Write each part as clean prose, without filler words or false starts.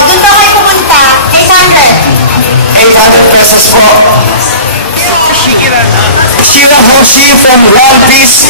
Doon daw kayo pumunta. 800. 800 pesos po. Shirahoshi from One Piece.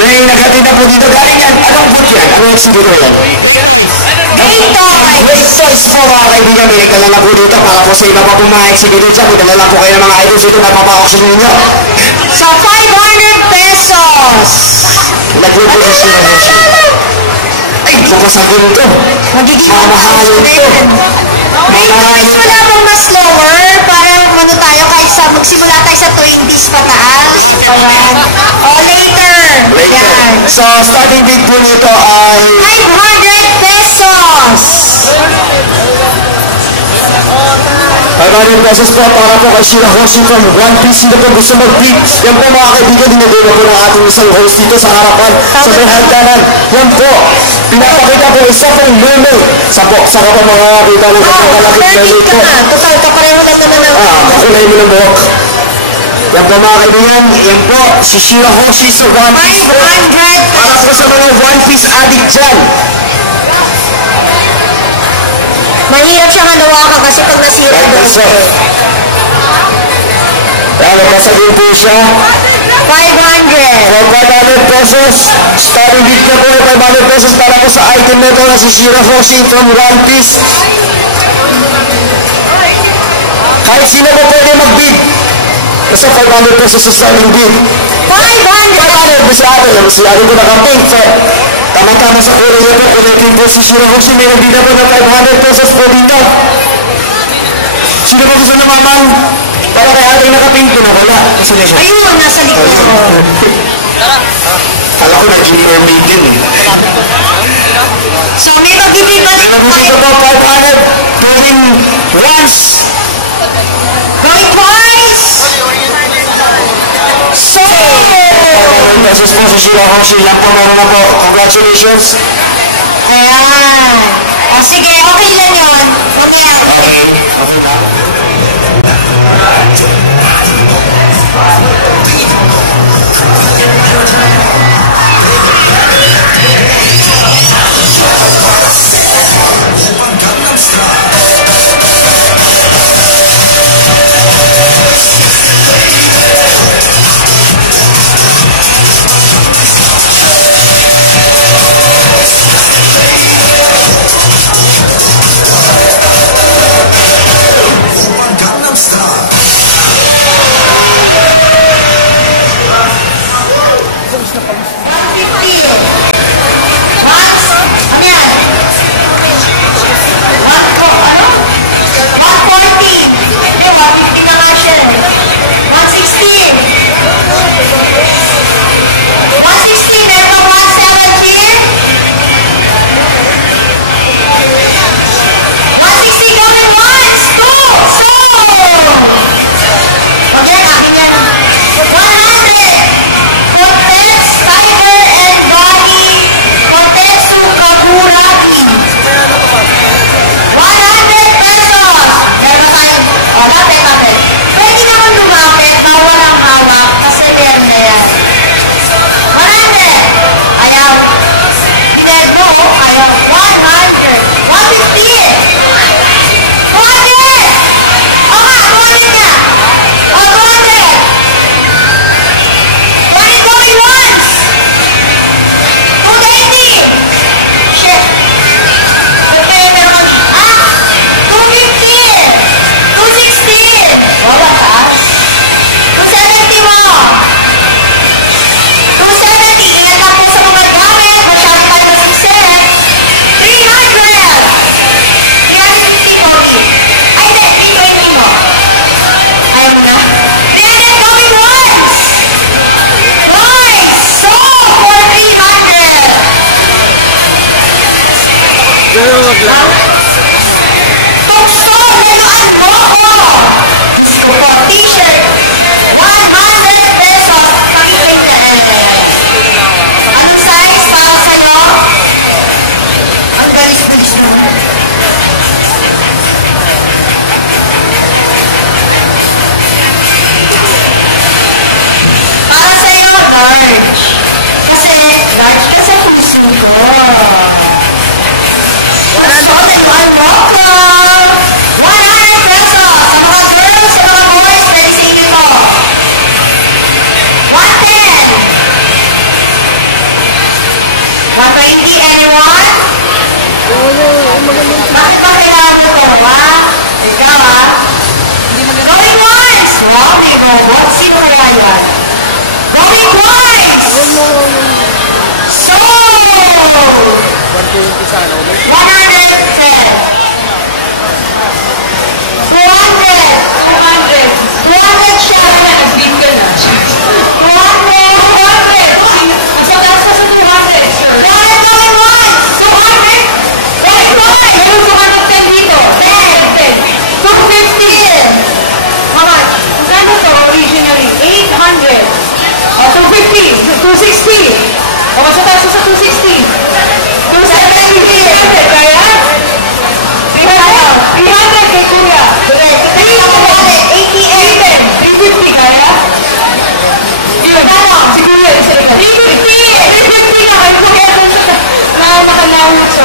May naghatid na po dito. Galing yan. Anong boot yan? Anong exhibit yan? Great toys. Great toys po mga kaibigan. May nagdala po dito para po sa iba pa po mga exhibit dyan. May dala po kayo ng mga items dito na mapa-auction ninyo. So, 500 pesos. Naglupo si Shirahoshi. Ay, bukas ang gulo ito. Magiging mamahalin ito. May price wala pong mas lower. Parang ano tayo kahit sa magsimula tayo sa 20s pataas. Ayan. O, later. Ayan. So, starting bid po nito ay 500 pesos. 500 pesos po para po kay Shirahoshi from One Piece. Sino po gusto mag-bid? Yan po mga kaibigan, dinadala po ng ating isang host dito sa harapan sa may hagdanan. Yan po. Pinapakita po isa pong mermaid. Saka po mga kita ng kalakit mermaid po. Total, kapareho na naman ang Kulay mo ng buhok. Yan po mga kaibigan, yan po si Shirahoshi sa One Piece po. 500 Para po sa mga One Piece addict dyan. Mahirap siyang hanawakan kasi pag nasira Yan doon. po. Yan, nagkasagin po siya. 500. For 500 pesos, starting bid na po 500 pesos para po sa item na ito na si Shirahoshi from One Piece. Kahit sino po pwede mag-bid. Basta 500 pesos sa starting bid. 500 masyado ko naka-pink. So, tamang-tama sa kulay niya po, kulay pink po si Shirahoshi. May nag-bid na po na 500 pesos po dito. Sino po gusto namamang? Para kay ating naka-pink po na wala. Ayun, nasa likod. Kala ko nag-informate din eh. So, may magbibig pa rin Nabibigyan po 500 going once. Going twice. So, Pesos po si Shirahoshi. Yan po meron na po. Congratulations. ayan. O sige, okay lang yun. Mamaya. Okay. Okay na.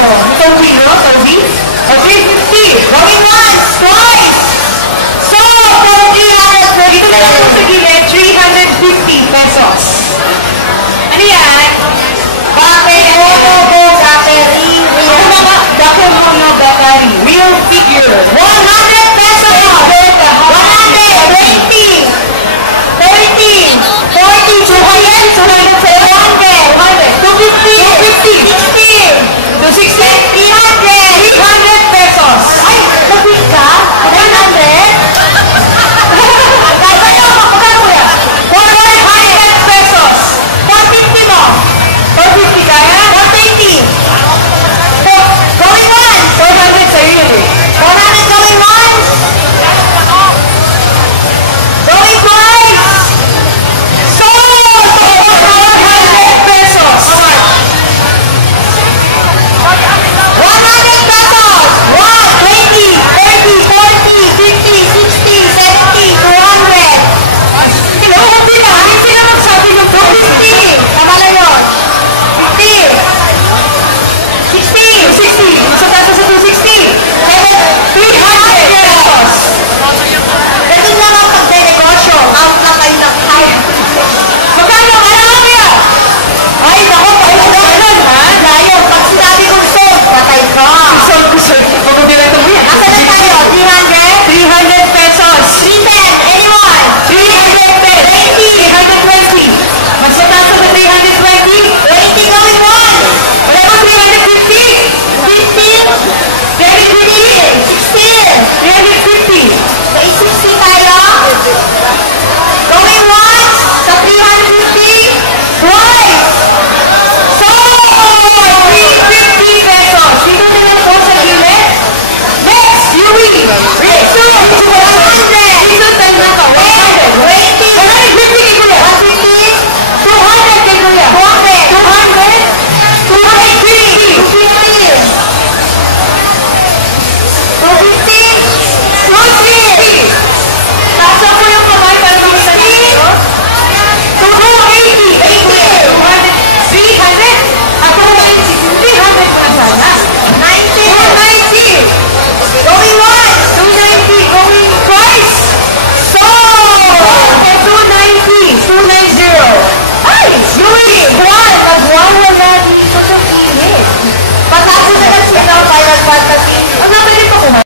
Toby, no? Toby? O 50. Going once, twice.